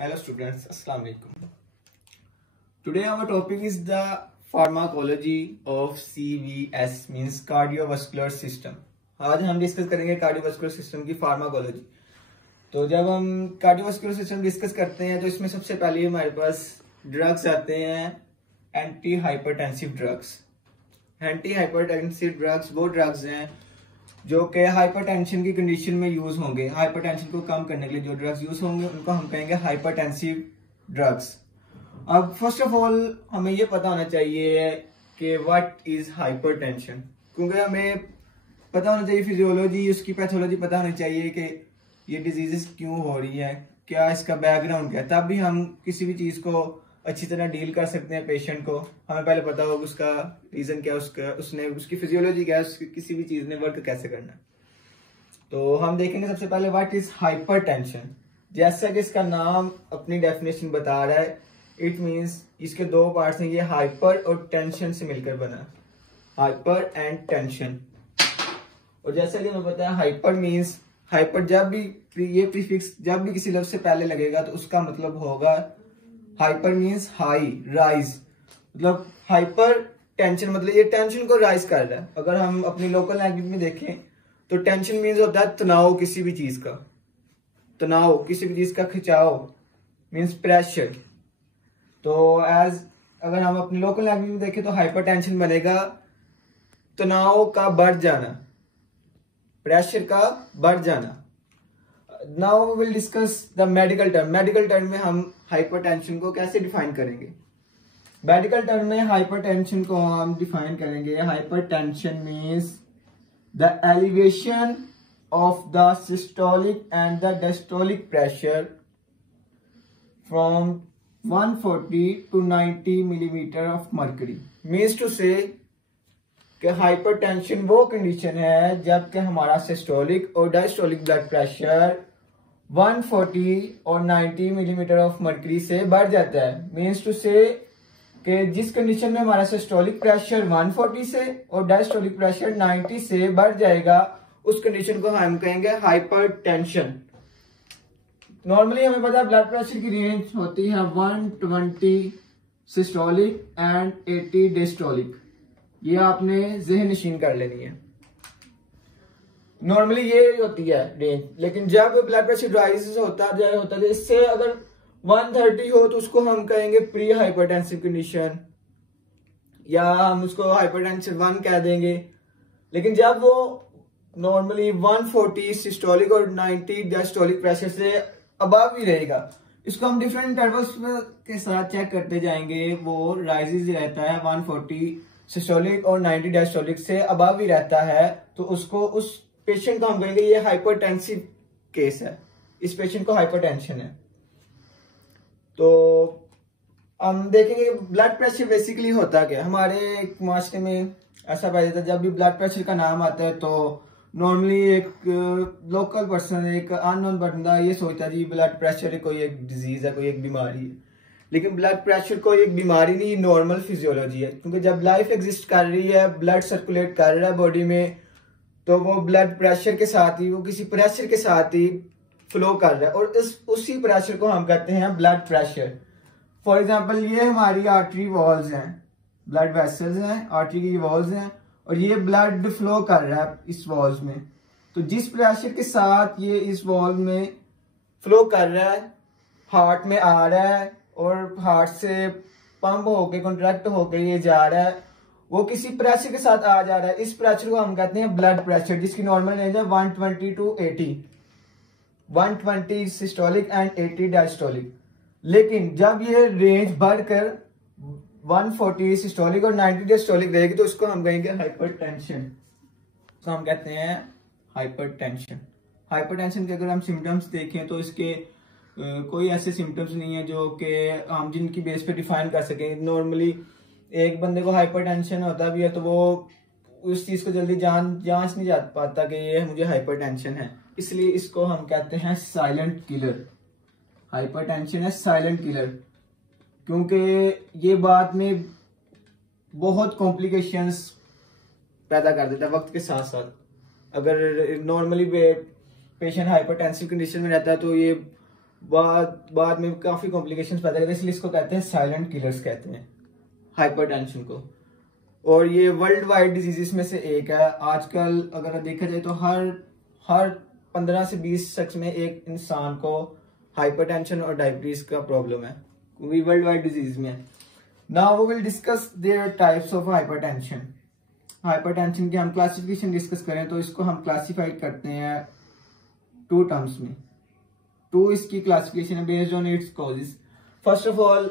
Hello students, Assalamu alaikum. Today our topic is the pharmacology of CVS means cardiovascular system. आज हम discuss करेंगे cardiovascular system की pharmacology. तो जब हम कार्डियोवास्कुलर सिस्टम डिस्कस करते हैं तो इसमें सबसे पहले हमारे पास ड्रग्स आते हैं, anti hypertensive drugs. Anti hypertensive drugs वो ड्रग्स हैं जो कि हाइपरटेंशन की कंडीशन में यूज होंगे। हाइपरटेंशन को कम करने के लिए जो ड्रग्स यूज होंगे उनको हम कहेंगे हाइपरटेंसिव ड्रग्स। अब फर्स्ट ऑफ ऑल हमें ये पता होना चाहिए कि व्हाट इज हाइपरटेंशन, क्योंकि हमें पता होना चाहिए फिजियोलॉजी, उसकी पैथोलॉजी पता होनी चाहिए कि ये डिजीजेस क्यों हो रही है, क्या इसका बैकग्राउंड क्या है, तब भी हम किसी भी चीज को अच्छी तरह डील कर सकते हैं। पेशेंट को हमें पहले पता होगा उसका रीजन क्या, उसकी फिजियोलॉजी क्या है, उसकी किसी भी चीज ने वर्क कैसे करना है। तो हम देखेंगे सबसे पहले व्हाट इज हाइपरटेंशन। जैसा कि इसका नाम अपनी डेफिनेशन बता रहा है, इट मींस इसके दो पार्ट्स हैं, ये हाइपर और टेंशन से मिलकर बना, हाइपर एंड टेंशन। और जैसा कि हमें पता है हाइपर मींस, हाइपर जब भी ये प्रीफिक्स जब भी किसी लफ्ज से पहले लगेगा तो उसका मतलब होगा हाइपर मींस हाई, राइज। मतलब हाइपर टेंशन मतलब ये टेंशन को राइज कर रहा है। अगर हम अपनी लोकल लैंग्वेज में देखें तो टेंशन मींस होता है तनाव, किसी भी चीज का तनाव, किसी भी चीज का खिंचाव मींस प्रेशर। तो एज अगर हम अपनी लोकल लैंग्वेज में देखें तो हाइपर टेंशन बनेगा तनाव का बढ़ जाना, प्रेशर का बढ़ जाना। Now we will discuss the medical term. Medical term में हम हाइपरटेंशन को कैसे डिफाइन करेंगे। मेडिकल टर्म में हाइपरटेंशन को हम डिफाइन करेंगे, hypertension means the elevation of the systolic and the diastolic pressure from 140 to 90 millimetre of mercury. Means to say कि हाइपरटेंशन वो कंडीशन है जबकि हमारा सिस्टोलिक और डायस्टोलिक ब्लड प्रेशर 140 और 90 मिलीमीटर ऑफ मर्करी से बढ़ जाता है। मीन्स टू से कि जिस कंडीशन में हमारा सिस्टोलिक प्रेशर 140 से और डायस्टोलिक प्रेशर 90 से बढ़ जाएगा, उस कंडीशन को हम कहेंगे हाइपरटेंशन। नॉर्मली हमें पता है ब्लड प्रेशर की रेंज होती है 120 सिस्टोलिक एंड 80 डायस्टोलिक। ये आपने ज़हन नशीन कर लेनी है। नॉर्मली ये होती है रेंज, लेकिन जब ब्लड प्रेशर राइज होता जाए इससे अगर 130 हो तो उसको हम कहेंगे प्री हाइपरटेंसिव कंडीशन, या हम उसको हाइपरटेंशन 1 कह देंगे। लेकिन जब वो नॉर्मली 140 सिस्टोलिक और 90 डायस्टोलिक प्रेशर से अबव ही रहेगा, इसको हम डिफरेंट इंटरवल्स के साथ चेक करते जाएंगे। वो राइजेस रहता है 140 सिस्टोलिक और 90 डायस्टोलिक से अबव ही रहता है, तो उसको उस पेशेंट को हम कहेंगे ये हाइपरटेंसिव केस है, इस पेशेंट को हाइपरटेंशन है। तो हम देखेंगे ब्लड प्रेशर बेसिकली होता क्या। हमारे माशरे में ऐसा पाया जाता है जब भी ब्लड प्रेशर का नाम आता है तो नॉर्मली एक लोकल पर्सन, एक अननोन बंदा ये सोचता है जी ब्लड प्रेशर कोई एक डिजीज है, कोई एक बीमारी है। लेकिन ब्लड प्रेशर कोई एक बीमारी नहीं, नॉर्मल फिजियोलॉजी है। क्योंकि जब लाइफ एग्जिस्ट कर रही है, ब्लड सर्कुलेट कर रहा है बॉडी में, तो वो ब्लड प्रेशर के साथ ही, वो किसी प्रेशर के साथ ही फ्लो कर रहा है, और उसी प्रेशर को हम कहते हैं ब्लड प्रेशर। फॉर एग्जाम्पल ये हमारी आर्टरी वॉल्स हैं, ब्लड वेसल्स हैं, आर्टरी की वॉल्स हैं, और ये ब्लड फ्लो कर रहा है इस वॉल्स में। तो जिस प्रेशर के साथ ये इस वॉल में फ्लो कर रहा है, हार्ट में आ रहा है और हार्ट से पंप होके कॉन्ट्रैक्ट होके ये जा रहा है, वो किसी प्रेशर के साथ आ जा रहा है। इस प्रेशर को हम कहते हैं ब्लड प्रेशर, जिसकी नॉर्मल रेंज है 120 to 80, 120 सिस्टोलिक एंड 80 डायस्टोलिक। लेकिन जब ये रेंज बढ़कर 140 सिस्टोलिक और 90 डायस्टोलिक रहेगी तो उसको हम कहेंगे हाइपरटेंशन। तो हम कहते हैं हाइपरटेंशन। हाइपरटेंशन के अगर हम सिम्टम्स देखें तो इसके कोई ऐसे सिम्टम्स नहीं है जो कि हम जिनकी बेस पे डिफाइन कर सकें। नॉर्मली एक बंदे को हाइपरटेंशन होता भी है तो वो उस चीज को जल्दी जांच नहीं जा पाता कि ये मुझे हाइपरटेंशन है, इसलिए इसको हम कहते हैं साइलेंट किलर। हाइपरटेंशन है साइलेंट किलर, क्योंकि ये बाद में बहुत कॉम्प्लिकेशंस पैदा कर देता है वक्त के साथ साथ। अगर नॉर्मली पेशेंट हाइपरटेंसिव कंडीशन में रहता है तो ये बाद में काफी कॉम्प्लिकेशंस पैदा करते हैं, इसलिए इसको कहते हैं साइलेंट किलर्स कहते हैं हाइपरटेंशन को। और ये वर्ल्ड वाइड डिजीजेस में से एक है। आजकल अगर देखा जाए तो हर 15 से 20 शख्स में एक इंसान को हाइपरटेंशन और डायबिटीज का प्रॉब्लम है, वर्ल्ड वाइड डिजीज में। Now we will discuss their types of hypertension. Hypertension की हम क्लासिफिकेशन डिस्कस करें तो इसको हम क्लासिफाई करते हैं 2 टर्म्स में। 2 इसकी क्लासिफिकेशन है based on it's causes. First of all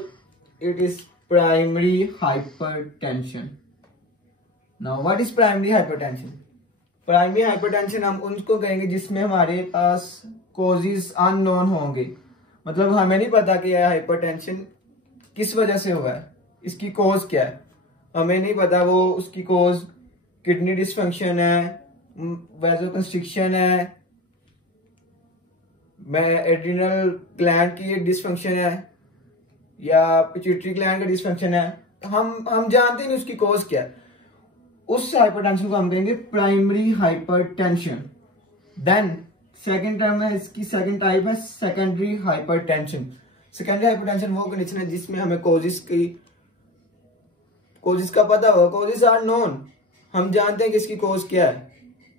it is primary hypertension. Now what is primary hypertension? Primary hypertension हम उनको कहेंगे जिसमें हमारे पास कॉजेस अननोन होंगे, मतलब हमें नहीं पता कि यह हाइपरटेंशन किस वजह से हुआ है, इसकी कॉज क्या है हमें नहीं पता। वो उसकी कॉज किडनी डिसफंक्शन है, वैसोकंस्ट्रिक्शन है, एड्रिनल ग्लैंड की डिसफंक्शन है, या पिट्यूटरी ग्लैंड का डिसफंक्शन है, हम जानते नहीं उसकी कॉज क्या है। उस हाइपरटेंशन को हम कहेंगे primary hypertension. Then second term है इसकी, सेकंड टाइप है सेकेंडरी हाइपरटेंशन। सेकेंडरी हाइपरटेंशन वो कंडीशन है जिसमें हमें कॉजेस का पता होगा, कॉजेस आर नोन, हम जानते हैं कि इसकी कॉज क्या है,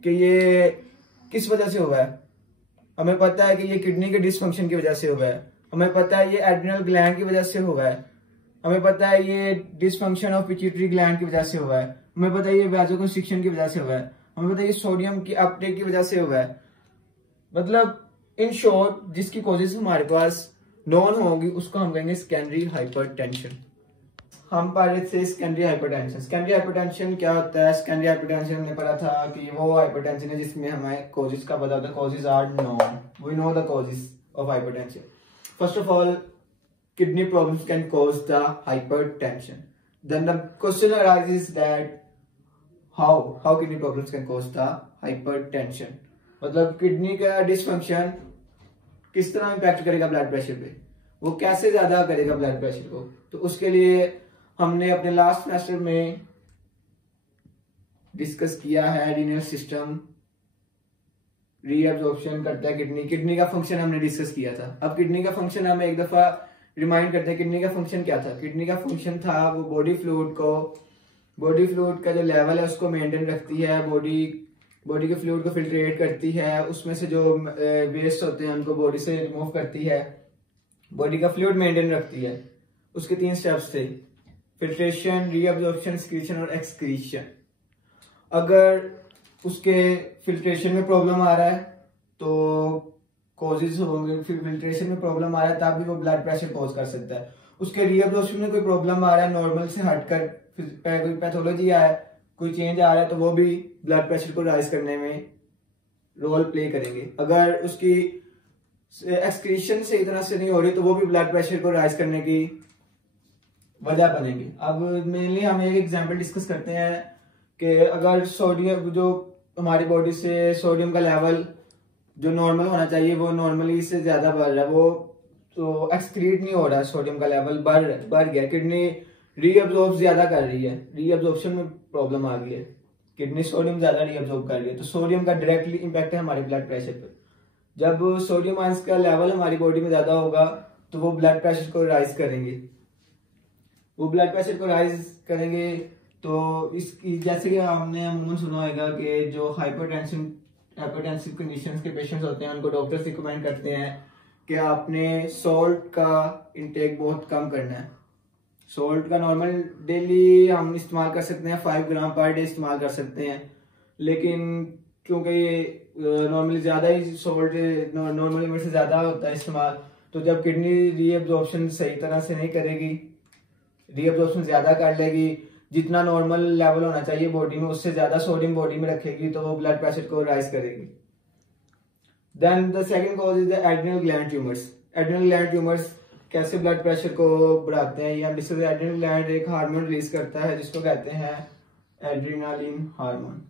कि ये किस वजह से हुआ है। हमें पता है कि ये किडनी के डिसफंक्शन की वजह से हुआ है, हमें पता है ये एड्रिनल ग्लैंड की वजह से हुआ है, हमें पता है ये डिसफंक्शन ऑफ पिट्यूटरी ग्लैंड की वजह से हुआ है, हमें पता है ये वैसोकंस्ट्रिक्शन की वजह से हुआ है, हमें पता है ये सोडियम की अपटेक की वजह से हुआ है। मतलब इन शॉर्ट जिसकी कॉजेज हमारे पास नॉन होंगी उसको हम कहेंगे सेकेंडरी हाइपरटेंशन। हम पढ़ रहे थे सेकेंडरी हाइपरटेंशन। सेकेंडरी हाइपरटेंशन क्या होता है? सेकेंडरी हाइपरटेंशन हमने पढ़ा था कि वो हाइपरटेंशन है जिसमें हमें कॉजेज का पता होता है, causes are known, we know the causes of hypertension. First of all kidney problems can cause the hypertension. Then the question arises that how kidney problems can cause the hypertension. मतलब kidney का dysfunction किस तरह impact करेगा blood pressure पे, वो कैसे ज्यादा करेगा ब्लड प्रेशर को। तो उसके लिए हमने अपने लास्ट सेमेस्टर में डिस्कस किया है रीनल सिस्टम रीअब्जॉर्प्शन करता है किडनी का फंक्शन हमने डिस्कस किया था। अब किडनी का फंक्शन हम एक दफा रिमाइंड करते हैं। किडनी का फंक्शन क्या था? किडनी का फंक्शन था वो बॉडी फ्लूइड का जो लेवल है उसको मेंटेन रखती है, बॉडी के फ्लूइड को फिल्ट्रेट करती है, उसमें से जो वेस्ट होते हैं उनको बॉडी से रिमूव करती है, बॉडी का फ्लूइड मेंटेन रखती है। उसके 3 स्टेप्स थे, फिल्ट्रेशन, रीअब्जॉर्प्शन, एक्सक्रीशन और एक्सक्रीशन। अगर उसके फिल्ट्रेशन में प्रॉब्लम आ रहा है तो कॉजेज होंगे, फिर फिल्ट्रेशन में प्रॉब्लम आ रहा है तब भी वो ब्लड प्रेशर कॉज कर सकता है। उसके रीअब्जॉर्प्शन में कोई प्रॉब्लम आ रहा है, नॉर्मल से हटकर कोई पैथोलॉजी आया है, कोई चेंज आ रहा है तो वो भी ब्लड प्रेशर को राइज करने में रोल प्ले करेंगे। अगर उसकी एक्सक्रीशन से इतना से नहीं हो रही तो वो भी ब्लड प्रेशर को राइज करने की वजह बनेंगे। अब मेनली हम एक एग्जांपल डिस्कस करते हैं कि अगर सोडियम, जो हमारी बॉडी से सोडियम का लेवल जो नॉर्मल होना चाहिए वो नॉर्मली से ज्यादा बढ़ रहा है, वो तो एक्सक्रीट नहीं हो रहा है, सोडियम का लेवल बढ़ गया, किडनी रीअब्जॉर्ब ज्यादा कर रही है, रीअब्जॉर्प्शन में प्रॉब्लम आ गई है, किडनी सोडियम ज्यादा रीअब्जॉर्ब कर रही है। तो सोडियम का डायरेक्टली इंपैक्ट है हमारे ब्लड प्रेशर पर। जब सोडियम आयंस का लेवल हमारी बॉडी में ज्यादा होगा तो वो ब्लड प्रेशर को राइज करेंगे। तो इसकी जैसे कि हमने अमूमन सुना होगा कि जो हाइपरटेंसिव कंडीशंस के पेशेंट्स होते हैं उनको डॉक्टर्स रिकमेंड करते हैं कि आपने सॉल्ट का इंटेक बहुत कम करना है। सॉल्ट का नॉर्मल डेली हम इस्तेमाल कर सकते हैं, 5 ग्राम पर डे इस्तेमाल कर सकते हैं, लेकिन क्योंकि नॉर्मली ज्यादा ही सॉल्ट नॉर्मल लिमिट से ज्यादा होता है इस्तेमाल, तो जब किडनी रीअब्जॉर्प्शन सही तरह से नहीं करेगी, रीअब्जॉर्प्शन ज्यादा कर लेगी, जितना नॉर्मल लेवल होना चाहिए बॉडी में उससे ज्यादा सोडियम बॉडी में रखेगी तो वो ब्लड प्रेशर को राइज करेगी। Then the second cause is the adrenal gland tumours. Adrenal gland tumours कैसे ब्लड प्रेशर को बढ़ाते हैं? ये हम डिस्कस, एड्रिनल ग्लैंड एक हार्मोन रिलीज करता है जिसको कहते हैं एड्रीनालिन हार्मोन।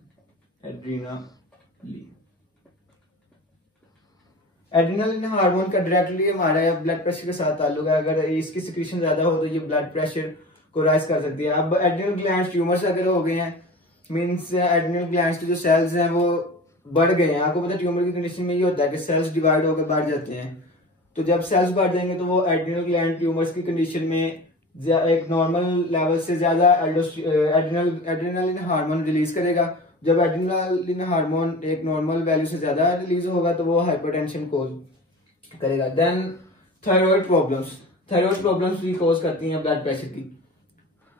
एड्रीनालिन हार्मोन का डायरेक्टली हमारे ब्लड प्रेशर के साथ ताल्लुक है। अगर इसकी सिक्रीशन ज्यादा हो तो ये ब्लड प्रेशर को राइज कर सकती है। अब एड्रिनल ग्लैंड्स ट्यूमर्स अगर हो गए हैं, मींस एड्रिनल ग्लैंड्स के जो सेल्स हैं वो बढ़ गए हैं। आपको पता है ट्यूमर की कंडीशन में ये होता है कि सेल्स डिवाइड होकर बढ़ जाते हैं, तो जब सेल्स बढ़ जाएंगे तो वो एड्रिनल ग्लैंड ट्यूमर्स की कंडीशन में एक नॉर्मल लेवल से ज्यादा एड्रेनालिन हार्मोन रिलीज करेगा। जब एड्रेनालिन हार्मोन एक नॉर्मल वैल्यू से ज्यादा रिलीज होगा तो वो हाइपरटेंशन कोज करेगा। देन थायराइड प्रॉब्लम्स भी कोज करती हैं ब्लड प्रेशर की।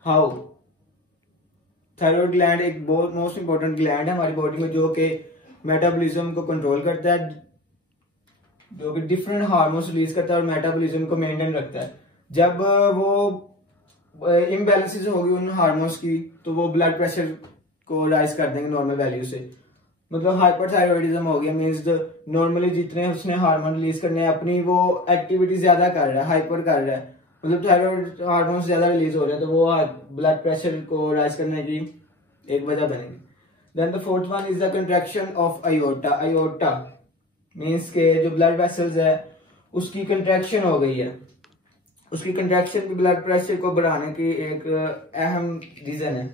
हाउ? थायराइड ग्लैंड एक बहुत मोस्ट इंपॉर्टेंट ग्लैंड है हमारी बॉडी में, जो कि मेटाबॉलिज्म को कंट्रोल करता है, जो कि डिफरेंट हार्मोन्स रिलीज करता है और मेटाबॉलिज्म को मेंटेन रखता है। जब वो इम्बैलेंसेस होगी उन हार्मोन्स की तो वो ब्लड प्रेशर को राइज कर देंगे नॉर्मल वैल्यू से। मतलब हाइपरथायरॉइडिज्म हो गया, मींस नॉर्मली जितने उसने हार्मोन रिलीज करने हैं अपनी वो एक्टिविटी ज्यादा कर रहा है, हाइपर कर रहा है, मतलब थायराइड हार्मोन ज्यादा रिलीज हो रहे हैं तो वो ब्लड प्रेशर को राइज करने की एक वजह बनेगी। Then the fourth one is the contraction of aorta. Aorta means के जो ब्लड वेसल्स है उसकी कंट्रैक्शन हो गई है। उसकी कंट्रैक्शन भी ब्लड प्रेशर को बढ़ाने की एक अहम रीजन है।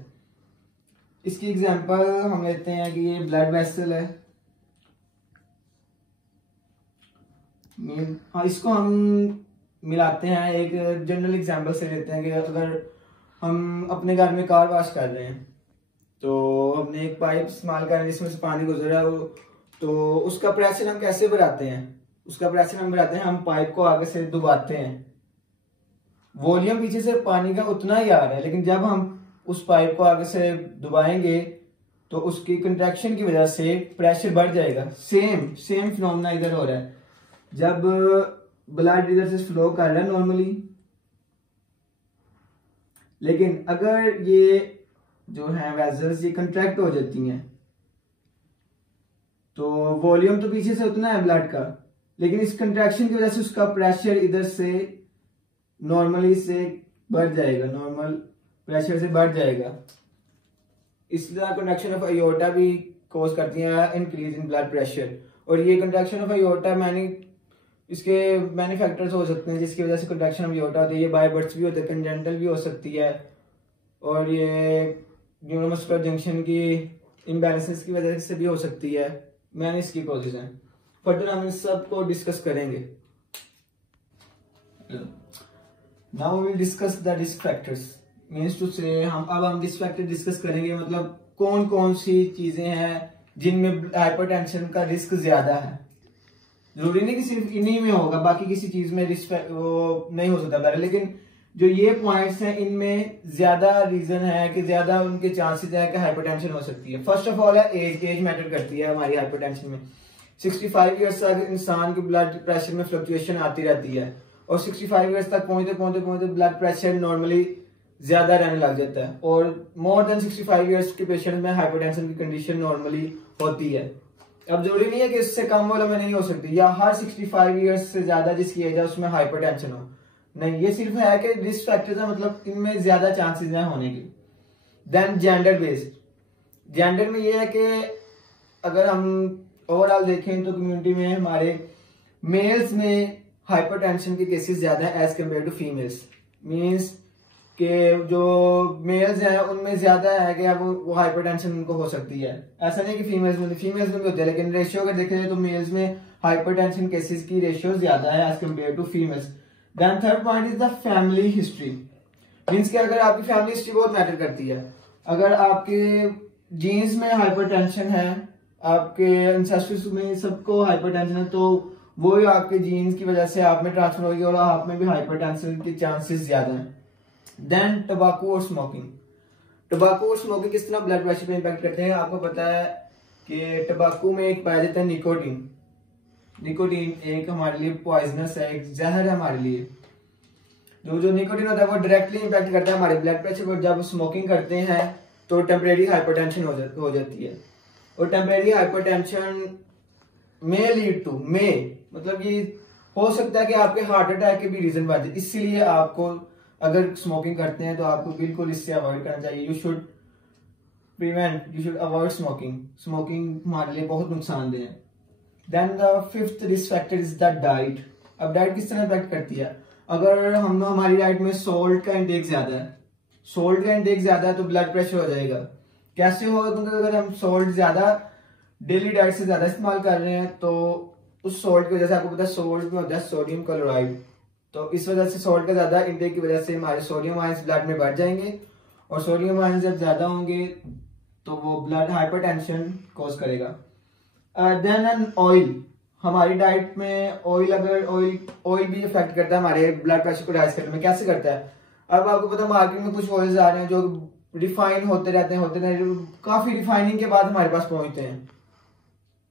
इसकी एग्जांपल हम लेते हैं कि ये ब्लड वेसल है, हाँ इसको हम मिलाते हैं, एक जनरल एग्जांपल से लेते हैं कि अगर हम अपने घर में कार वॉश कर रहे हैं तो हमने एक पाइप इस्तेमाल कर रहे हैं जिसमें से पानी गुजर रहा है, तो उसका प्रेशर हम कैसे बढ़ाते हैं? उसका प्रेशर हम बढ़ाते हैं, हम पाइप को आगे से दबाते हैं। वॉल्यूम पीछे से पानी का उतना ही आ रहा है, लेकिन जब हम उस पाइप को आगे से दबाएंगे तो उसकी कंट्रैक्शन की वजह से प्रेशर बढ़ जाएगा। सेम फिनोमेना इधर हो रहा है। जब ब्लड इधर से फ्लो कर रहा है नॉर्मली, लेकिन अगर ये जो है वेसल्स ये कंट्रैक्ट हो जाती हैं तो वॉल्यूम तो पीछे से उतना है ब्लड का, लेकिन इस कंट्रैक्शन की वजह से उसका प्रेशर इधर से नॉर्मली से बढ़ जाएगा, नॉर्मल प्रेशर से बढ़ जाएगा। इस तरह कंट्रैक्शन ऑफ अयोर्टा भी कॉज करती है इंक्रीज इन ब्लड प्रेशर। और ये कंट्रैक्शन ऑफ अयोर्टा इसके मैनी फैक्टर्स हो सकते हैं जिसकी वजह से कंट्रैक्शन ऑफ अयोर्टा होती है। ये बाय बर्थ भी होता है, कंजेनिटल भी हो सकती है, और ये न्यूरोमस्कुलर जंक्शन की इम्बैलेंसेस की वजह से भी हो सकती है। मैंने इसकी कॉजेज हैं, फर्दर हम इस सब को डिस्कस करेंगे। Now we will discuss the risk factors, means to say हम रिस्क फैक्टर डिस्कस करेंगे, मतलब कौन कौन सी चीजें हैं जिनमें हाइपरटेंशन का रिस्क ज्यादा है। जरूरी नहीं कि सिर्फ इन्हीं में होगा, बाकी किसी चीज में रिस्क वो नहीं हो सकता बेहतर, लेकिन जो ये पॉइंट्स हैं इनमें ज्यादा रीजन है कि ज्यादा उनके चांसेस है कि हाइपरटेंशन हो सकती है। फर्स्ट ऑफ ऑल है एज मैटर करती है हमारी हाइपरटेंशन में। 65 ईयर्स तक इंसान के ब्लड प्रेशर में फ्लक्चुएशन आती रहती है, और 65 ईयर्स तक पहुंचते ब्लड प्रेशर नॉर्मली ज्यादा रहने लग जाता है, और मोर देन 65 ईयर्स के पेशेंट में हाइपरटेंशन की कंडीशन नॉर्मली होती है। अब जरूरी नहीं है कि इससे कम वालों में नहीं हो सकती, या हर 65 ईयर्स से ज्यादा जिसकी एज है उसमें हाइपरटेंशन हो, नहीं, ये सिर्फ है कि रिस्क फैक्टर्स है, मतलब इनमें ज्यादा चांसेस हैं होने की। देन जेंडर बेस्ड, जेंडर में ये है कि अगर हम ओवरऑल देखें तो कम्युनिटी में हमारे मेल्स में हाइपरटेंशन के केसेस ज्यादा है as compare to females. Means के जो मेल्स हैं उनमें ज्यादा है कि अब वो हाइपरटेंशन उनको हो सकती है। ऐसा नहीं कि फीमेल्स में भी होती है, लेकिन रेशियो अगर देखें तो मेल्स में हाइपरटेंशन केसेस की रेशियो ज्यादा है as compare to females. Then third point is the family history, means कि अगर आपकी फैमिली हिस्ट्री बहुत मैटर करती है। अगर आपके जीन्स में हाइपरटेंशन है, आपके एंसेस्टर्स में सबको हाइपरटेंशन है, तो वो आपके जीन्स की वजह से आप में ट्रांसफर होगी और आप में भी हाइपरटेंशन के चांसेस ज्यादा हैं। देन टबाकू और स्मोकिंग, टबाकू और स्मोकिंग किस तरह ब्लड प्रेशर पे इंपैक्ट करते हैं? आपको पता है कि टबाकू में एक पाया जाता है निकोटीन। निकोटीन एक हमारे लिए पॉइजनस है, एक जहर है हमारे लिए। जो निकोटीन होता है वो डायरेक्टली इंपैक्ट करता है हमारे ब्लड प्रेशर पर। जब स्मोकिंग करते हैं तो टेम्परेरी हाइपरटेंशन हो जाती है, और टेम्परेरी हाइपरटेंशन में लीड टू मतलब ये हो सकता है कि आपके हार्ट अटैक के भी रीजन बन जाए। इसीलिए आपको अगर स्मोकिंग करते हैं तो आपको बिल्कुल इससे अवॉइड करना चाहिए। You should avoid smoking. Smoking हमारे लिए बहुत नुकसानदेह है। Then the fifth risk factor is the diet. अब डाइट किस तरह इफेक्ट करती है? अगर हमारी डाइट में सोल्ट का इंटेक ज्यादा है तो ब्लड प्रेशर हो जाएगा। कैसे होगा? क्योंकि अगर हम सोल्ट ज्यादा डेली डाइट से ज्यादा इस्तेमाल कर रहे हैं तो उस सॉल्ट की वजह से, आपको पता है सॉल्ट में होता है सोडियम क्लोराइड, तो इस वजह से सॉल्ट का ज्यादा इंटेक की वजह से हमारे सोडियम आयंस ब्लड में बढ़ जाएंगे, और सोडियम आयंस जब ज्यादा होंगे तो वो ब्लड हाइपरटेंशन कॉज करेगा। देन एन ऑयल, हमारी डाइट में ऑयल, अगर ऑयल भी इफेक्ट करता है हमारे ब्लड प्रेशर को राइज करने में। कैसे करता है? अब आपको पता है मार्केट में कुछ ऑयल्स आ रहे हैं जो रिफाइन होते रहते हैं, काफी रिफाइनिंग के बाद हमारे पास पहुंचते हैं,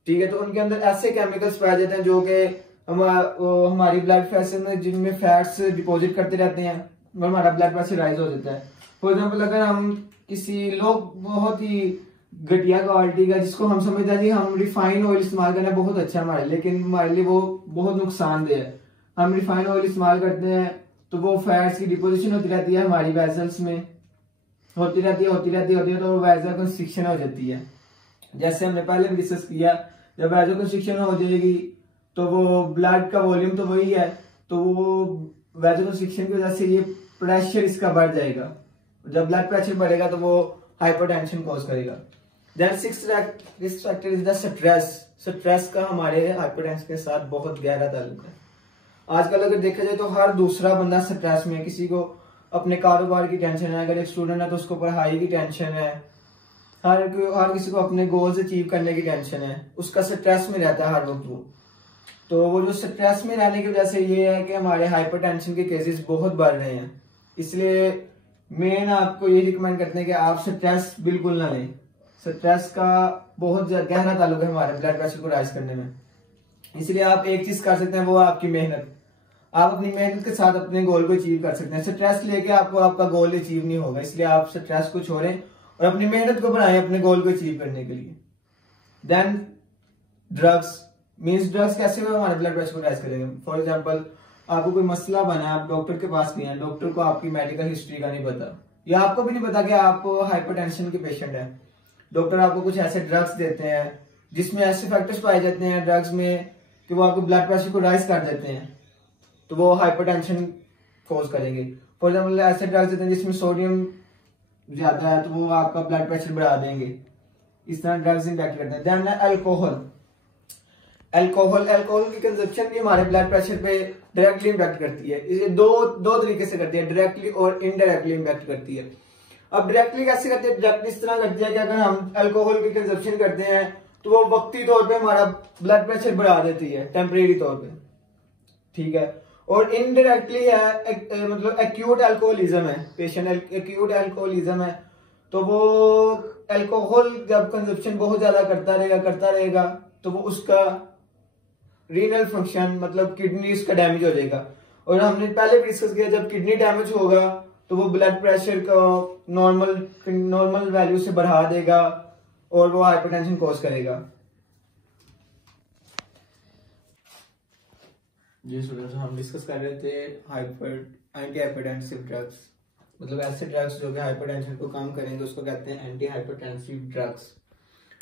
ठीक है। तो उनके अंदर ऐसे केमिकल्स पाए जाते हैं जो कि हमारी ब्लड प्रेशर में, जिनमें फैट्स डिपॉजिट करते रहते हैं और हमारा ब्लड प्रेशर राइज हो जाता है। फॉर एग्जाम्पल, अगर हम किसी लोग बहुत ही घटिया क्वालिटी का, जिसको हम समझते हैं हम रिफाइन ऑयल इस्तेमाल करना बहुत अच्छा है हमारे, लेकिन हमारे लिए वो बहुत नुकसानदेह है। हम रिफाइन ऑयल इस्तेमाल करते हैं तो वो फैट्स की डिपोजिशन होती रहती है हमारी वेसल्स में, होती रहती है तो वेसल कंस्ट्रिक्शन हो जाती है। जैसे हमने पहले भी डिस्कस किया, जब वेसल कंस्ट्रिक्शन हो जाएगी तो वो ब्लड का वॉल्यूम तो वही है, तो वो वेसल कंस्ट्रिक्शन की वजह से ये प्रेशर इसका बढ़ जाएगा। जब ब्लड प्रेशर बढ़ेगा तो वो हाइपरटेंशन कॉज करेगा। Then sixth risk factor is the stress. Stress का हमारे हाइपरटेंशन के साथ बहुत गहरा ताल्लुक है। आजकल अगर देखा जाए तो हर दूसरा बंदा स्ट्रेस में है। किसी को अपने कारोबार की टेंशन है, अगर एक स्टूडेंट है तो उसको पढ़ाई की टेंशन है, हर किसी को अपने गोल्स अचीव करने की टेंशन है, उसका स्ट्रेस में रहता है हर वक्त वो। तो वो जो स्ट्रेस में रहने की वजह से ये है कि हमारे हाइपरटेंशन के केसेस बहुत बढ़ रहे हैं। इसलिए मेन आपको ये रिकमेंड करते हैं कि आप स्ट्रेस बिल्कुल ना लें। स्ट्रेस का बहुत गहरा ताल्लुक है हमारे ब्लड प्रेशर को राइज करने में। इसलिए आप एक चीज कर सकते हैं, वो आपकी मेहनत। आप अपनी मेहनत के साथ अपने गोल को अचीव कर सकते हैं। स्ट्रेस लेके आपको आपका गोल अचीव नहीं होगा, इसलिए आप स्ट्रेस को छोड़ें और अपनी मेहनत को बढ़ाएं अपने गोल को अचीव करने के लिए। देन ड्रग्स ड्रग्स कैसे हुए हमारे ब्लड प्रेशर को राइज करेंगे? फॉर एग्जाम्पल, आपको कोई मसला बना है, आप डॉक्टर के पास गए हैं, डॉक्टर को आपकी मेडिकल हिस्ट्री का नहीं पता, या आपको भी नहीं पता कि आप हाइपरटेंशन के पेशेंट हैं। डॉक्टर आपको कुछ ऐसे ड्रग्स देते हैं जिसमें ऐसे फैक्टर्स पाए जाते हैं ड्रग्स में कि वो आपको ब्लड प्रेशर को राइज कर देते हैं, तो वो हाइपरटेंशन कॉज करेंगे। फॉर एग्जाम्पल, ऐसे ड्रग्स देते हैं जिसमें सोडियम ज्यादा है, तो वो आपका ब्लड प्रेशर बढ़ा देंगे। इस तरह ड्रग्स इंपैक्ट करते हैं। देन अल्कोहल की कंजप्शन भी हमारे ब्लड प्रेशर पे डायरेक्टली इंपैक्ट करती है। इसे दो तरीके से करती है, डायरेक्टली और इनडायरेक्टली इंपैक्ट करती है। अब डायरेक्टली कैसे करती है? डायरेक्टली इस तरह करती है कि अगर हम अल्कोहल की कंजप्शन करते हैं तो वो वक्ती तौर पे हमारा ब्लड प्रेशर बढ़ा देती है, टेम्परेरी तौर पे, ठीक है। और इनडायरेक्टली है मतलब एक्यूट अल्कोहलिज्म है, पेशेंट एक्यूट अल्कोहलिज्म है, तो वो अल्कोहल जब कंजप्शन बहुत ज्यादा करता रहेगा तो वो उसका रीनल फंक्शन, मतलब किडनी का डैमेज हो जाएगा। और हमने पहले भी डिस्कस किया, जब किडनी डैमेज होगा तो वो ब्लड प्रेशर को नॉर्मल वैल्यू से बढ़ा देगा और वो हाइपरटेंशन कॉज करेगा। जी स्टूडेंट्स, हम डिस्कस कर रहे थे एंटी हाइपरटेंसिव ड्रग्स, मतलब ऐसे ड्रग्स जो कि हाइपरटेंशन को कम करेंगे उसको कहते हैं anti hypertensive drugs.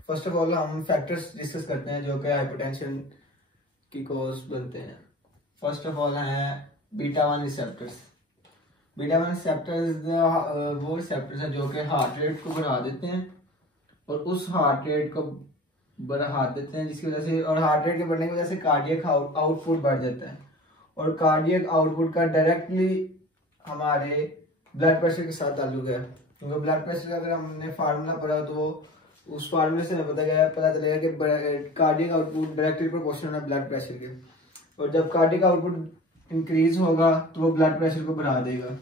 First of all हम फैक्टर्स डिस्कस करते हैं जो कि हाइपरटेंशन की कॉज बनते हैं। फर्स्ट ऑफ ऑल है बीटा 1 रिसेप्टर्स। बीटा 1 रिसेप्टर्स वो रिसेप्टर्स हैं जो कि हार्ट रेट को बढ़ा देते हैं, और उस हार्ट रेट को बढ़ा देते हैं जिसकी वजह से, और हार्ट रेट के बढ़ने की वजह से कार्डियक आउटपुट बढ़ जाता है, और कार्डियक आउटपुट का डायरेक्टली हमारे ब्लड प्रेशर के साथ ताल्लुक है। क्योंकि ब्लड प्रेशर का अगर हमने फार्मूला पढ़ा तो उस फार्मूले से पता चलेगा कि कार्डियक आउटपुट डायरेक्टली प्रोपोर्शनल है ब्लड प्रेशर के, और जब कार्डियक आउटपुट इंक्रीज होगा तो वो ब्लड प्रेशर को बढ़ा देगा।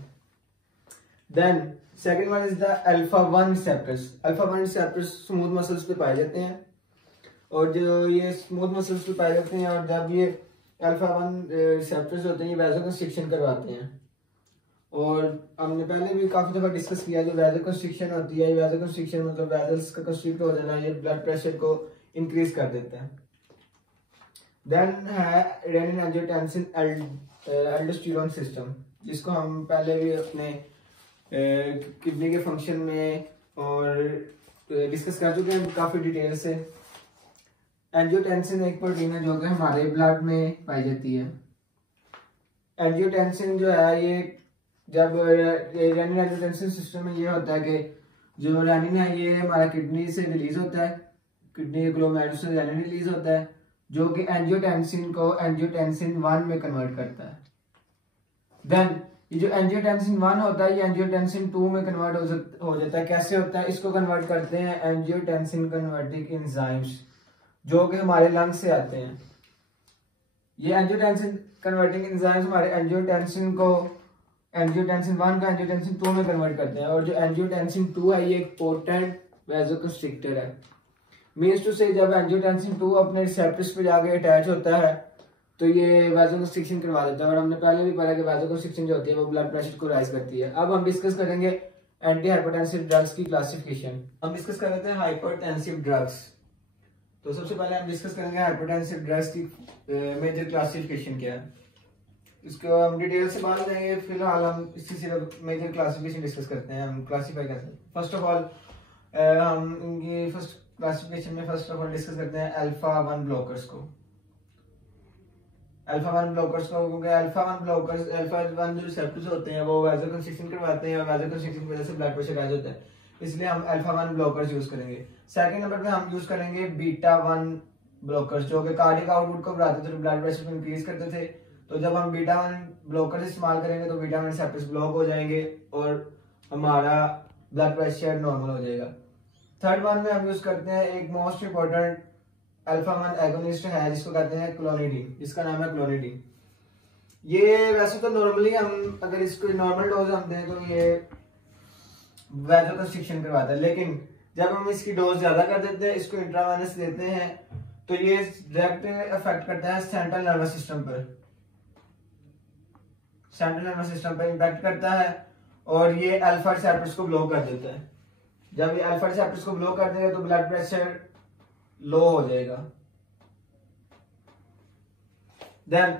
Then second one is the alpha 1 receptors. Alpha 1 receptors smooth muscles पे पाए जाते हैं, और जो ये स्मूथ मसल्स पे पाए जाते हैं, और जब ये अल्फा 1 रिसेप्टर्स होते हैं ये वैसल कंस्ट्रिक्शन करवाते हैं। और हमने पहले भी काफी दफा डिस्कस किया, जो वैसल कंस्ट्रिक्शन होती है, वैसल कंस्ट्रिक्शन मतलब वैसल्स का कंस्ट्रिक्ट हो जाना, ये ब्लड प्रेशर को इंक्रीज कर देता है। देन है रेनिन एंजियोटेंसिन एल्डोस्टेरोन सिस्टम, जिसको हम पहले भी अपने किडनी के फंक्शन में और डिस्कस कर चुके हैं काफी डिटेल से। एंजियोटेंसिन एक प्रोटीन है जो कि हमारे ब्लड में पाई जाती है। एंजियोटेंसिन जो है ये जब रेनिन एंजियोटेंसिन सिस्टम में ये होता है कि जो रेनिन है ये हमारा किडनी से रिलीज होता है, किडनी ग्लोमेरुलस से रेनिन रिलीज होता है, जो कि एंजियोटेंसिन को एंजियोटेंसिन 1 में कन्वर्ट करता है। देन ये जो एंजियोटेंसिन 1 होता है ये एंजियोटेंसिन 2 में कन्वर्ट हो जाता है। कैसे होता है? इसको कन्वर्ट करते हैं एंजियोटेंसिन कन्वर्टिंग एंजाइम्स, जो कि हमारे लंग से आते हैं। ये एंजियोटेंसिन कन्वर्टिंग एंजाइम्स हमारे एंजियोटेंसिन 1 को एंजियोटेंसिन 2 में कन्वर्ट करते हैं। और जो एंजियोटेंसिन 2 है ये एक पोटेंट वैसोकंस्ट्रिक्टर है। मीन्स टू से जब एंजियोटेंसिन 2 अपने रिसेप्टर्स पे जाके अटैच होता है तो ये वैसोकंस्ट्रिक्शन करवा देता है। और हमने पहले भी पढ़ा कि वैसोकंस्ट्रिक्शन जो होती है वो ब्लड प्रेशर को राइज करती है। अब हम डिस्कस करेंगे एंटी हाइपरटेंसिव ड्रग्स की क्लासिफिकेशन। हम डिस्कस कर लेते हैं हाइपरटेंसिव ड्रग्स। तो सबसे पहले हम डिस्कस करेंगे हाइपरटेंसिव ड्रग्स की मेजर क्लासिफिकेशन क्या है। इसको हम डिटेल से बात करेंगे। फिलहाल हम इसकी सिर्फ मेजर क्लासिफिकेशन डिस्कस करते हैं, हम क्लासिफाई करते हैं। फर्स्ट ऑफ ऑल हम इनकी फर्स्ट क्लासिफिकेशन में फर्स्ट ऑफ ऑल डिस्कस करते हैं अल्फा 1 ब्लॉकर्स को। क्योंकि अल्फा 1 जो रिसेप्टर्स होते हैं वो वैसोकंस्ट्रिक्शन करवाते हैं और वैसोकंस्ट्रिक्शन की वजह से ब्लड प्रेशर राइज होता है, इसलिए हम अल्फा 1 ब्लॉकर्स यूज करेंगे। सेकंड नंबर पे हम यूज करेंगे बीटा 1 ब्लॉकर्स, जो कि कार्डियक आउटपुट को बढ़ाते थे, ब्लड प्रेशर को इंक्रीज करते थे। तो जब हम बीटा 1 ब्लॉकर इस्तेमाल करेंगे तो बीटा 1 रिसेप्टर्स ब्लॉक हो जाएंगे और हमारा ब्लड प्रेशर नॉर्मल हो जाएगा। थर्ड वन में हम यूज करते हैं एक मोस्ट इंपॉर्टेंट अल्फा 1 एगोनिस्ट है जिसको कहते हैं क्लोनिडीन, जिसका नाम है क्लोनिडीन। ये वैसे तो नॉर्मली हम अगर इसको नॉर्मल डोज हम दें तो ये वैसोकंस्ट्रिक्शन करवाता है, लेकिन जब हम इसकी डोज ज्यादा कर देते हैं, इसको इंट्रावेनस देते हैं, तो ये डायरेक्ट इफेक्ट करता है सेंट्रल नर्वस सिस्टम पर। सेंट्रल नर्वस सिस्टम पर इंपैक्ट करता है और ये अल्फा रिसेप्टर्स को ब्लॉक कर देता है। जब ये अल्फा रिसेप्टर्स को ब्लॉक कर देगा तो ब्लड प्रेशर लो हो जाएगा। देन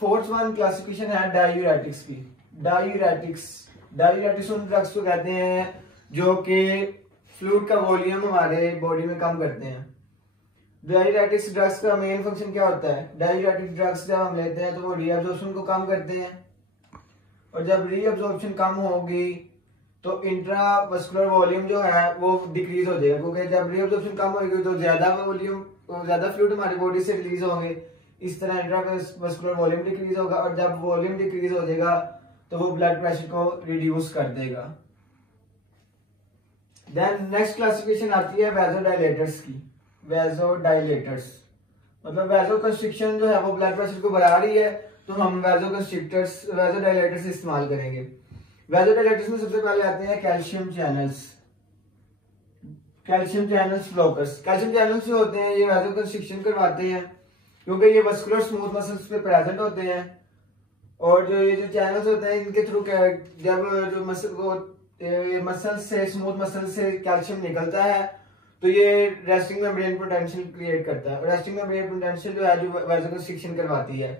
फोर्थ वन क्लासिफिकेशन है डायूरेटिक्स की। डायूरेटिक्स उन ड्रग्स को कहते हैं जो कि फ्लूइड का वॉल्यूम हमारे बॉडी में कम करते हैं। डायूरेटिक्स ड्रग्स का मेन फंक्शन क्या होता है? डायूरेटिक ड्रग्स जब हम लेते हैं तो वो रीअब्जॉर्प्शन को कम करते हैं, और जब रीअब्जॉर्प्शन कम होगी तो इंट्रावस्कुलर वॉल्यूम जो है वो डिक्रीज हो जाएगा, क्योंकि जब रीअब्जॉर्प्शन कम होगी तो ज्यादा फ्लूइड हमारी बॉडी से रिलीज होंगे। इस तरह इंट्रावस्कुलर वॉल्यूम डिक्रीज होगा, और जब वॉल्यूम डिक्रीज हो जाएगा तो वो ब्लड प्रेशर को रिड्यूस कर देगा। देन नेक्स्ट क्लासिफिकेशन आती है वैसोडाइलेटर्स की। वैसोडाइलेटर्स मतलब वैसोकंस्ट्रिक्शन जो है वो ब्लड प्रेशर को बढ़ा रही है, तो हम वैसोडाइलेटर्स इस्तेमाल करेंगे। वैसोडाइलेटर्स में सबसे पहले आते हैं calcium channels blockers. Calcium channels जो होते हैं ये वैसोकंस्ट्रिक्शन करवाते हैं, क्योंकि ये मस्कुलर स्मूथ मसल्स पे प्रेजेंट होते हैं, और जो ये जो चैनल्स होते हैं इनके थ्रू जब जो मसल से स्मूथ मसल से कैल्शियम निकलता है तो ये रेस्टिंग मेम्ब्रेन पोटेंशियल क्रिएट करता है। रेस्टिंग मेम्ब्रेन पोटेंशियल जो है जो वैसोकंस्ट्रिक्शन करवाती है,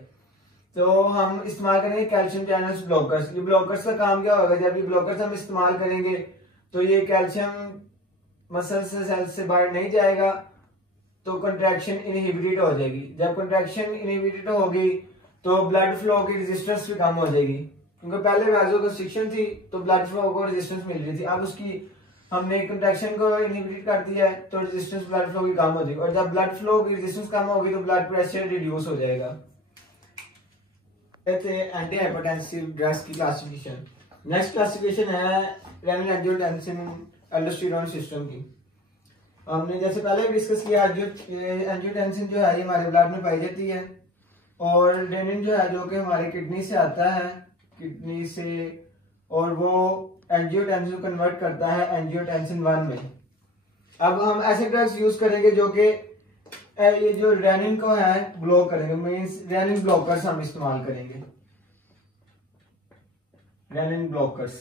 तो हम इस्तेमाल करेंगे कैल्शियम चैनल्स ब्लॉकर्स। ये ब्लॉकर्स का काम क्या होगा? जब ये ब्लॉकर्स हम इस्तेमाल करेंगे तो ये कैल्शियम मसल से सेल से बाहर नहीं जाएगा, तो कंट्रैक्शन इनहिबिटेड हो जाएगी। जब कंट्रैक्शन इनहिबिटेड होगी तो ब्लड फ्लो की रेजिस्टेंस भी कम हो जाएगी, क्योंकि पहले वैसोकंस्ट्रिक्शन थी तो ब्लड फ्लो को रेजिस्टेंस मिल रही थी, अब उसकी हमने कंट्रैक्शन को इनहिबिट कर दिया है तो रेजिस्टेंस ब्लड फ्लो की कम हो जाएगी, और जब ब्लड फ्लो की रेजिस्टेंस कम होगी तो ब्लड प्रेशर रिड्यूस हो जाएगा। एंटी हाइपरटेंसिव ड्रग्स की क्लासिफिकेशन। नेक्स्ट क्लासिफिकेशन है रेनिन एंजियोटेंसिन एल्डोस्टेरोन सिस्टम की। हमने जैसे पहले भी डिस्कस किया, एंजियोटेंसिन जो है ये हमारे ब्लड में पाई जाती है, और रेनिन जो है जो कि हमारी किडनी से आता है, किडनी से, और वो एंजियोटेंसिन को कन्वर्ट करता है एंजियोटेंसिन 1 में। अब हम ऐसे ड्रग्स यूज करेंगे जो कि ये जो रेनिन को है ब्लॉक करेंगे, मींस रेनिन ब्लॉकर्स हम इस्तेमाल करेंगे। रेनिन ब्लॉकर्स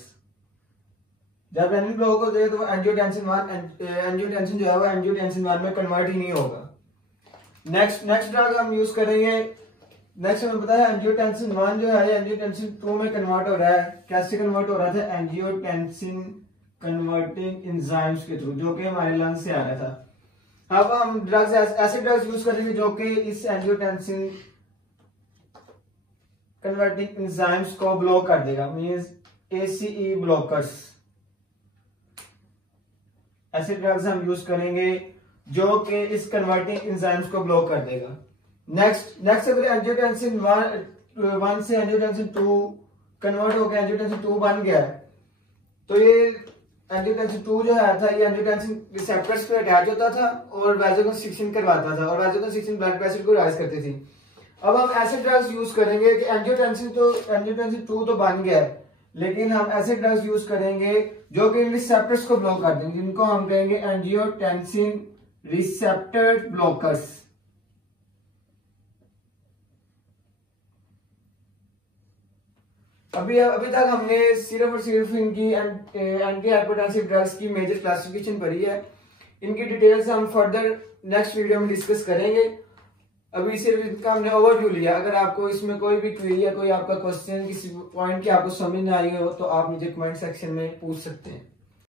जब रेनिन ब्लॉक हो जाए तो एंजियोटेंसिन जो है वो एंजियोटेंसिन 1 में कन्वर्ट ही नहीं होगा। नेक्स्ट ड्रग हम यूज करेंगे, नेक्स्ट हमें पता है एंजियोटेंसिन 1 जो है एंजियोटेंसिन 2 में कन्वर्ट हो रहा है। कैसे कन्वर्ट हो रहा था? एंजियोटेंसिन कन्वर्टिंग एंजाइम्स के थ्रू, जो कि हमारे लंग से आ रहा था। अब हम ड्रग्स ऐसे ड्रग्स यूज करेंगे जो कि इस एंजियोटेंसिन कन्वर्टिंग एंजाइम्स को ब्लॉक कर देगा, मींस ACE ब्लॉकर्स। ऐसे ड्रग्स हम यूज करेंगे जो कि इस कन्वर्टिंग एंजाइम्स को ब्लॉक कर देगा। नेक्स्ट अगर एंजियोटेंसिन 1 से एंजियोटेंसिन 2 कन्वर्ट होकर एंजियोटेंसिन 2 बन गया है, तो ये एंजियोटेंसिन 2 जो है था, ये एंजियोटेंसिन रिसेप्टर्स पे अटैच होता था और वैसोकंस्ट्रिक्शन करवाता था, और वैसोकंस्ट्रिक्शन ब्लड प्रेशर को राइज करती थी। अब हम ऐसे ड्रग्स यूज करेंगे कि एंजियोटेंसिन 2 तो बन गया है, लेकिन हम ऐसे ड्रग्स यूज करेंगे जो कि रिसेप्टर्स को ब्लॉक कर देंगे, जिनको हम कहेंगे एंजियोटेंसिन रिसेप्टर ब्लॉकर्स। अभी तक हमने सिर्फ और सिर्फ इनकी एंटी हाइपरटेंसिव ड्रग्स की मेजर क्लासिफिकेशन पढ़ी है। इनकी डिटेल्स हम फर्दर नेक्स्ट वीडियो में डिस्कस करेंगे। अभी सिर्फ इनका हमने ओवरव्यू लिया। अगर आपको इसमें कोई भी क्वेरी या कोई आपका क्वेश्चन किसी पॉइंट की आपको समझ ना आई हो तो आप मुझे कमेंट सेक्शन में पूछ सकते हैं।